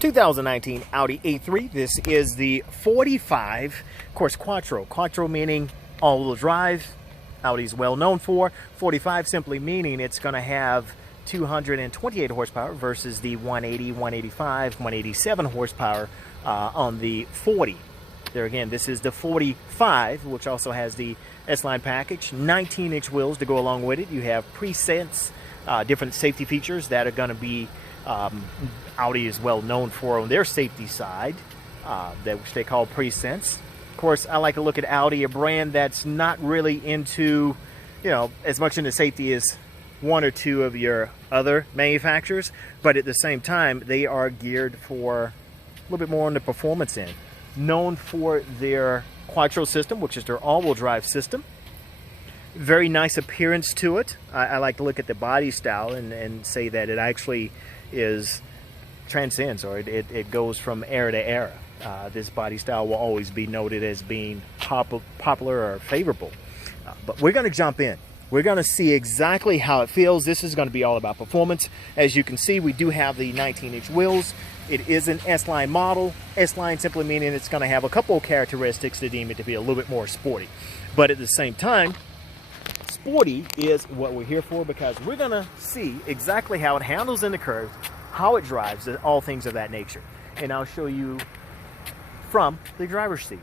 2019 Audi A3. This is the 45, of course, Quattro. Quattro meaning all-wheel drive. Audi's well known for. 45 simply meaning it's going to have 228 horsepower versus the 180, 185, 187 horsepower on the 40. There again, this is the 45, which also has the S-Line package, 19-inch wheels to go along with it. You have presets, different safety features that are going to be Audi is well known for on their safety side, which they call presets. Of course, I like to look at Audi, a brand that's not really into, as much into safety as one or two of your other manufacturers, but at the same time, they are geared for a little bit more on the performance end. Known for their Quattro system, which is their all-wheel drive system. Very nice appearance to it. I like to look at the body style and say that it actually transcends, or it goes from era to era. This body style will always be noted as being popular or favorable. But we're going to jump in. We're going to see exactly how it feels. This is going to be all about performance. As you can see, we do have the 19-inch wheels. It is an S-Line model. S-Line simply meaning it's going to have a couple of characteristics to deem it to be a little bit more sporty. But at the same time, sporty is what we're here for, because we're going to see exactly how it handles in the curve, how it drives, all things of that nature. And I'll show you from the driver's seat.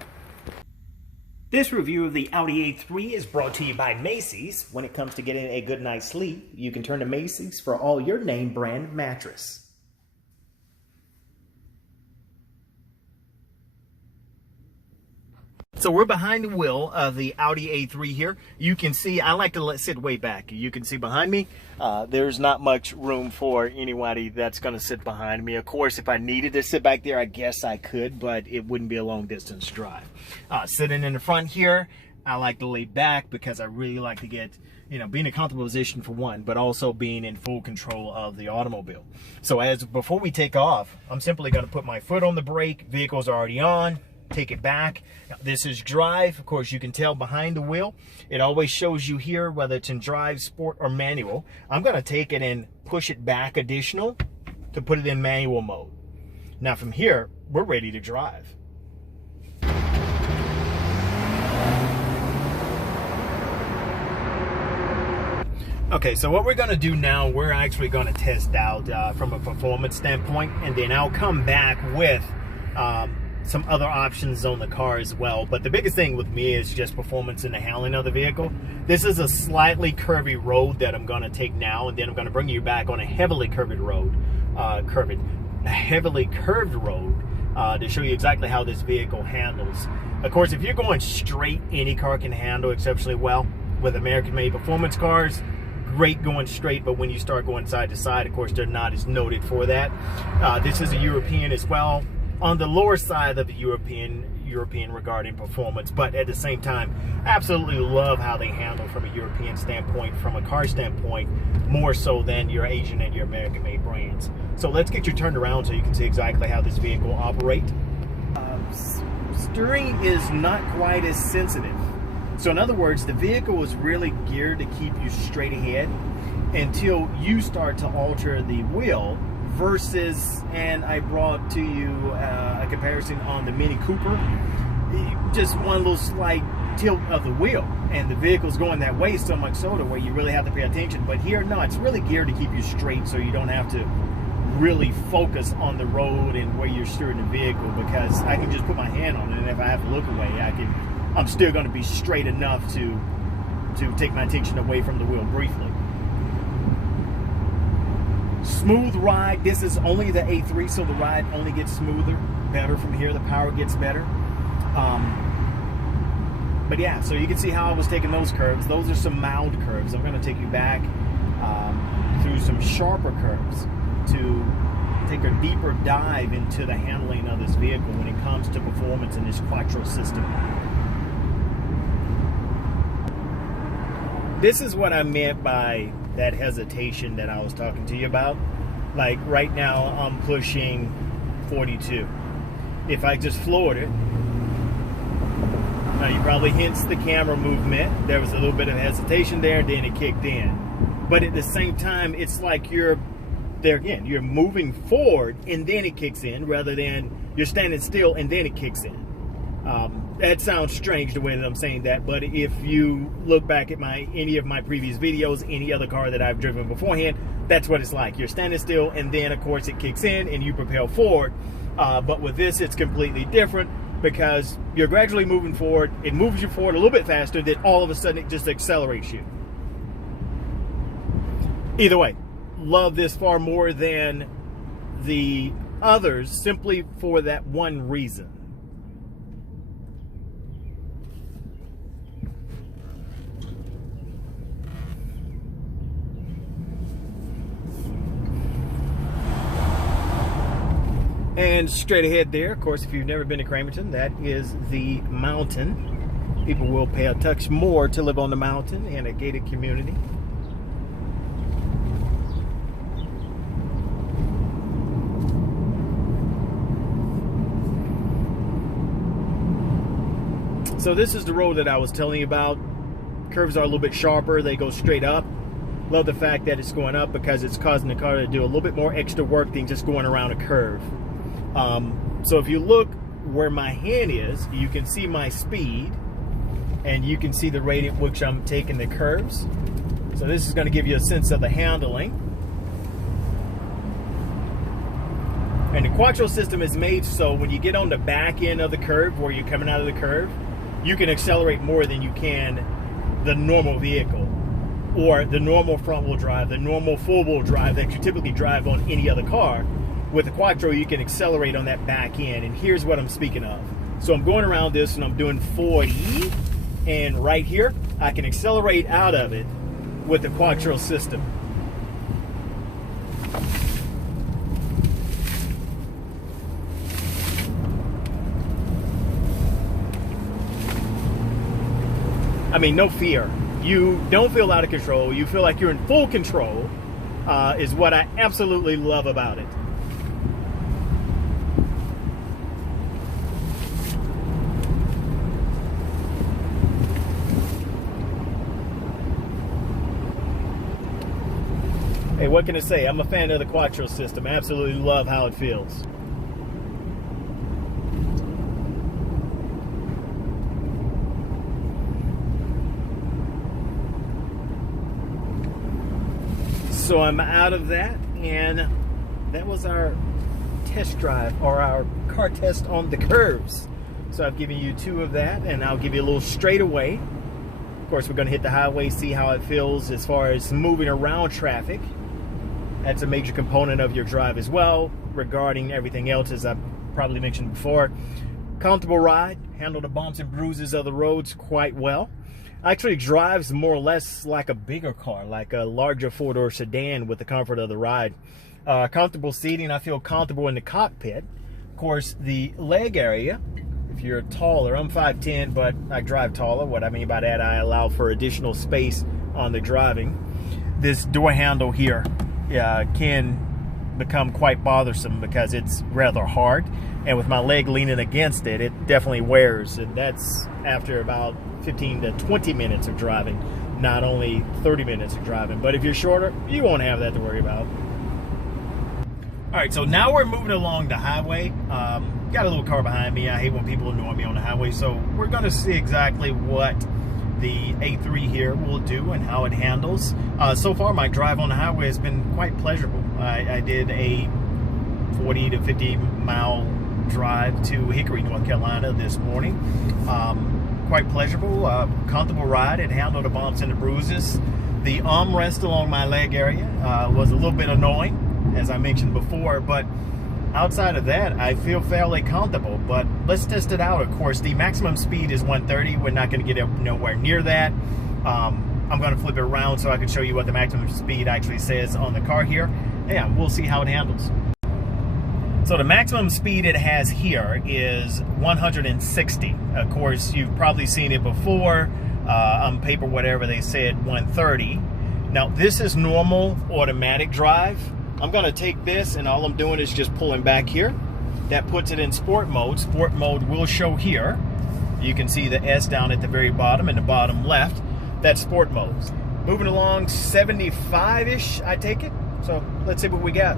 This review of the Audi A3 is brought to you by Macy's. When it comes to getting a good night's sleep, you can turn to Macy's for all your name brand mattress. So we're behind the wheel of the Audi A3 here. You can see, I like to sit way back. You can see behind me, there's not much room for anybody that's going to sit behind me. Of course, if I needed to sit back there, I guess I could, but it wouldn't be a long distance drive. Sitting in the front here, I like to lay back because I really like to get, be in a comfortable position for one, but also being in full control of the automobile. So before we take off, I'm simply going to put my foot on the brake. Vehicle's already on. Take it back. Now, this is drive. Of course, you can tell behind the wheel. It always shows you here whether it's in drive, sport, or manual. I'm going to take it and push it back additional to put it in manual mode. Now from here, we're ready to drive. Okay, so what we're going to do now, we're actually going to test out from a performance standpoint, and then I'll come back with some other options on the car as well. But the biggest thing with me is just performance in the handling of the vehicle. This is a slightly curvy road that I'm going to take now, and then I'm going to bring you back on a heavily curved road, to show you exactly how this vehicle handles. Of course, if you're going straight, any car can handle exceptionally well. With American-made performance cars, great going straight, but when you start going side to side, of course, they're not as noted for that. This is a European as well. On the lower side of the European regarding performance, but at the same time, absolutely love how they handle from a European standpoint, from a car standpoint, more so than your Asian and your American-made brands. So let's get you turned around so you can see exactly how this vehicle operates. Steering is not quite as sensitive. So in other words, the vehicle is really geared to keep you straight ahead until you start to alter the wheel. Versus, and I brought to you a comparison on the Mini Cooper, just one little slight tilt of the wheel, and the vehicle's going that way so much so to where you really have to pay attention. But here, no, it's really geared to keep you straight, so you don't have to really focus on the road and where you're steering the vehicle, because I can just put my hand on it, and if I have to look away, I'm still going to be straight enough to take my attention away from the wheel briefly. Smooth ride. This is only the A3, so the ride only gets smoother, better from here. The power gets better. But yeah, so you can see how I was taking those curves. Those are some mild curves. I'm going to take you back through some sharper curves to take a deeper dive into the handling of this vehicle when it comes to performance in this Quattro system. This is what I meant by that hesitation that I was talking to you about. Like right now, I'm pushing 42. If I just floored it, now you probably hensed the camera movement. There was a little bit of hesitation there, then it kicked in. But at the same time, it's like you're there again, you're moving forward and then it kicks in, rather than you're standing still and then it kicks in. That sounds strange the way that I'm saying that, but if you look back at any of my previous videos, any other car that I've driven beforehand, that's what it's like. You're standing still and then of course it kicks in and you propel forward. But with this, it's completely different, because you're gradually moving forward. It moves you forward a little bit faster, then all of a sudden it just accelerates you. Either way, love this far more than the others, simply for that one reason. And straight ahead there, of course, if you've never been to Cramerton, that is the mountain. People will pay a touch more to live on the mountain in a gated community. So this is the road that I was telling you about. Curves are a little bit sharper. They go straight up. Love the fact that it's going up, because it's causing the car to do a little bit more extra work than just going around a curve. So if you look where my hand is, you can see my speed, and you can see the rate at which I'm taking the curves. So this is going to give you a sense of the handling. And the Quattro system is made so when you get on the back end of the curve, where you're coming out of the curve, you can accelerate more than you can the normal vehicle, or the normal front-wheel drive, the normal full-wheel drive that you typically drive on any other car. With the Quattro, you can accelerate on that back end, and here's what I'm speaking of. So I'm going around this and I'm doing 40, and right here, I can accelerate out of it with the Quattro system. I mean, no fear. You don't feel out of control. You feel like you're in full control, is what I absolutely love about it. Hey, what can I say? I'm a fan of the Quattro system. I absolutely love how it feels. So I'm out of that, and that was our test drive, or our car test on the curves. So I've given you 2 of that, and I'll give you a little straightaway. Of course, we're going to hit the highway, see how it feels as far as moving around traffic. That's a major component of your drive as well, regarding everything else, as I probably mentioned before. Comfortable ride, handle the bumps and bruises of the roads quite well. Actually drives more or less like a bigger car, like a larger 4-door sedan, with the comfort of the ride. Comfortable seating. I feel comfortable in the cockpit. Of course, the leg area, if you're taller, I'm 5'10", but I drive taller. What I mean by that, I allow for additional space on the driving. This door handle here can become quite bothersome because it's rather hard, and with my leg leaning against it, it definitely wears, and that's after about 15 to 20 minutes of driving, not only 30 minutes of driving. But if you're shorter, you won't have that to worry about. All right, so now we're moving along the highway. Got a little car behind me. I hate when people annoy me on the highway, so we're going to see exactly what the A3 here will do and how it handles. So far, my drive on the highway has been quite pleasurable. I did a 40 to 50 mile drive to Hickory, North Carolina this morning. Quite pleasurable, comfortable ride. It handled the bumps and the bruises. The armrest along my leg area was a little bit annoying, as I mentioned before, but outside of that, I feel fairly comfortable. But let's test it out. Of course, the maximum speed is 130. We're not going to get up nowhere near that. I'm going to flip it around so I can show you what the maximum speed actually says on the car here. Yeah, we'll see how it handles. So the maximum speed it has here is 160. Of course, you've probably seen it before on paper, whatever they said, 130. Now, this is normal automatic drive. I'm going to take this, and all I'm doing is just pulling back here. That puts it in sport mode. Sport mode will show here. You can see the S down at the very bottom in the bottom left. That's sport mode. Moving along 75-ish, I take it. So let's see what we got.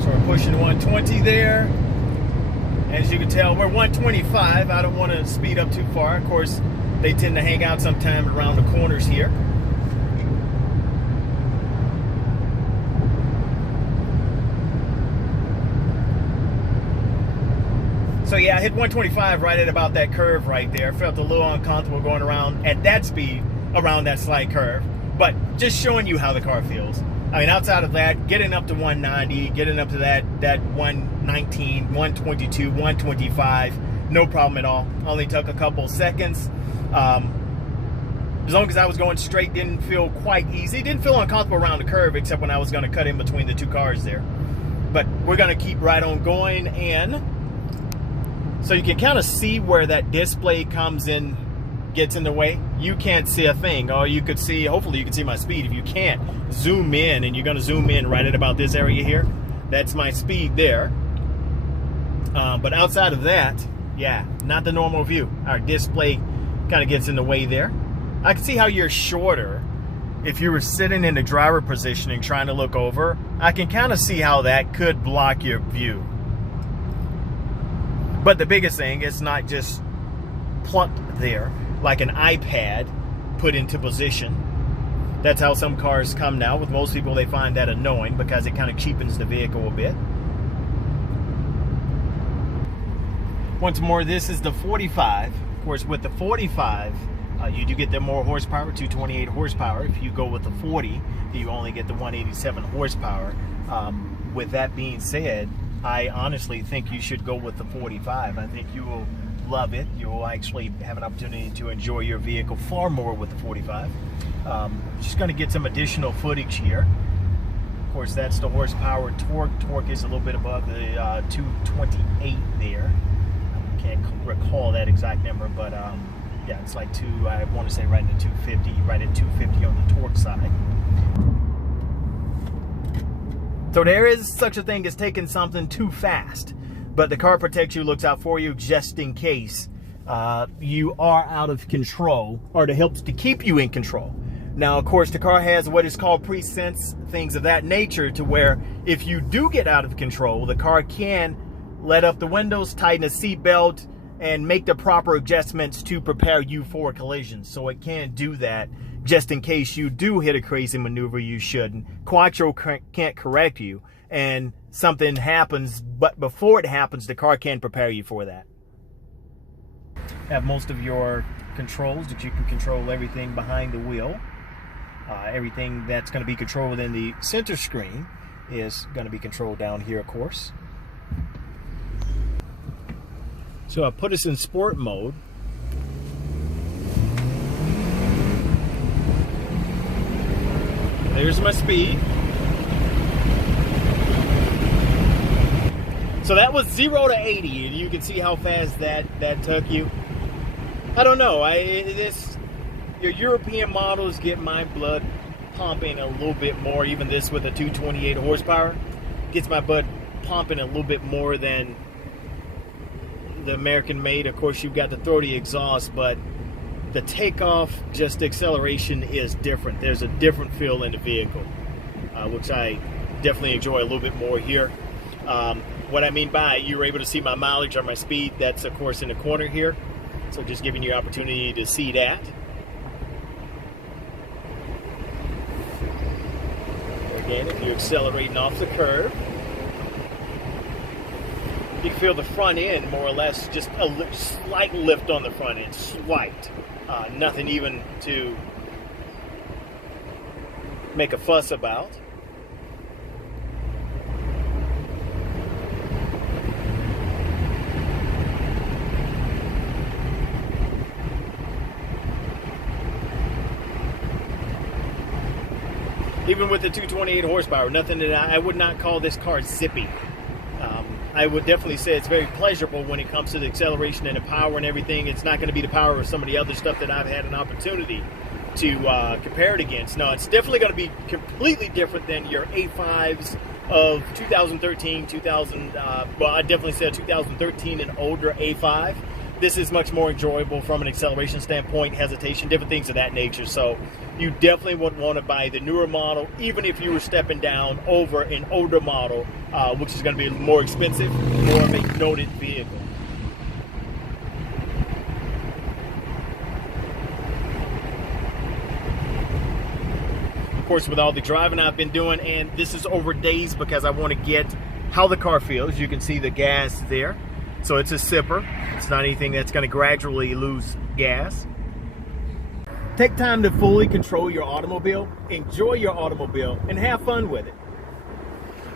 So we're pushing 120 there. As you can tell, we're 125. I don't want to speed up too far. Of course, they tend to hang out sometime around the corners here. So yeah, I hit 125 right at about that curve right there. Felt a little uncomfortable going around at that speed around that slight curve. But just showing you how the car feels. I mean, outside of that, getting up to 190, getting up to that 119, 122, 125, no problem at all. Only took a couple seconds. As long as I was going straight, didn't feel quite easy. Didn't feel uncomfortable around the curve, except when I was going to cut in between the two cars there. But we're going to keep right on going, and so you can kind of see where that display comes in, gets in the way. You can't see a thing. Or you could see, hopefully you can see my speed. If you can't, zoom in, and you're going to zoom in right at about this area here. That's my speed there. But outside of that, yeah, not the normal view. Our display kind of gets in the way there. I can see how you're shorter. If you were sitting in the driver positioning trying to look over, I can kind of see how that could block your view. But the biggest thing is not just plucked there like an iPad put into position. That's how some cars come now. With most people, they find that annoying because it kind of cheapens the vehicle a bit. Once more, this is the 45. Of course, with the 45, you do get the more horsepower, 228 horsepower. If you go with the 40, you only get the 187 horsepower. With that being said, I honestly think you should go with the 45. I think you will love it. You will actually have an opportunity to enjoy your vehicle far more with the 45. Just going to get some additional footage here. Of course, that's the horsepower. Torque is a little bit above the 228 there. I can't recall that exact number, but yeah, it's like I want to say right at 250, right at 250 on the torque side. So there is such a thing as taking something too fast, but the car protects you, looks out for you just in case you are out of control, or it helps to keep you in control. Now, of course, the car has what is called pre-sense, things of that nature, to where if you do get out of control, the car can let up the windows, tighten the seatbelt, and make the proper adjustments to prepare you for a collision. So it can do that just in case you do hit a crazy maneuver you shouldn't. Quattro can't correct you and something happens, but before it happens, the car can prepare you for that. Have most of your controls that you can control everything behind the wheel. Everything that's going to be controlled in the center screen is going to be controlled down here, of course. So I put us in sport mode. There's my speed. So that was 0 to 80, and you can see how fast that took you. I don't know. Your European models get my blood pumping a little bit more. Even this with a 228 horsepower gets my blood pumping a little bit more than the American made. Of course, you've got to throw the exhaust, but the takeoff, just the acceleration is different. There's a different feel in the vehicle, which I definitely enjoy a little bit more here. What I mean by you were able to see my mileage or my speed, that's of course in the corner here. So just giving you opportunity to see that. Again, if you're accelerating off the curve, you can feel the front end more or less, just a slight lift on the front end, slight. Nothing even to make a fuss about. Even with the 228 horsepower, nothing that I would not call this car zippy. I would definitely say it's very pleasurable when it comes to the acceleration and the power and everything. It's not going to be the power of some of the other stuff that I've had an opportunity to compare it against. No, it's definitely going to be completely different than your A5s of 2013, well, I definitely say 2013 and older A5. This is much more enjoyable from an acceleration standpoint, hesitation, different things of that nature. So you definitely would want to buy the newer model, even if you were stepping down over an older model, which is going to be more expensive, more of a noted vehicle. Of course, with all the driving I've been doing, and this is over days because I want to get how the car feels. You can see the gas there. So it's a sipper. It's not anything that's going to gradually lose gas. Take time to fully control your automobile, enjoy your automobile, and have fun with it.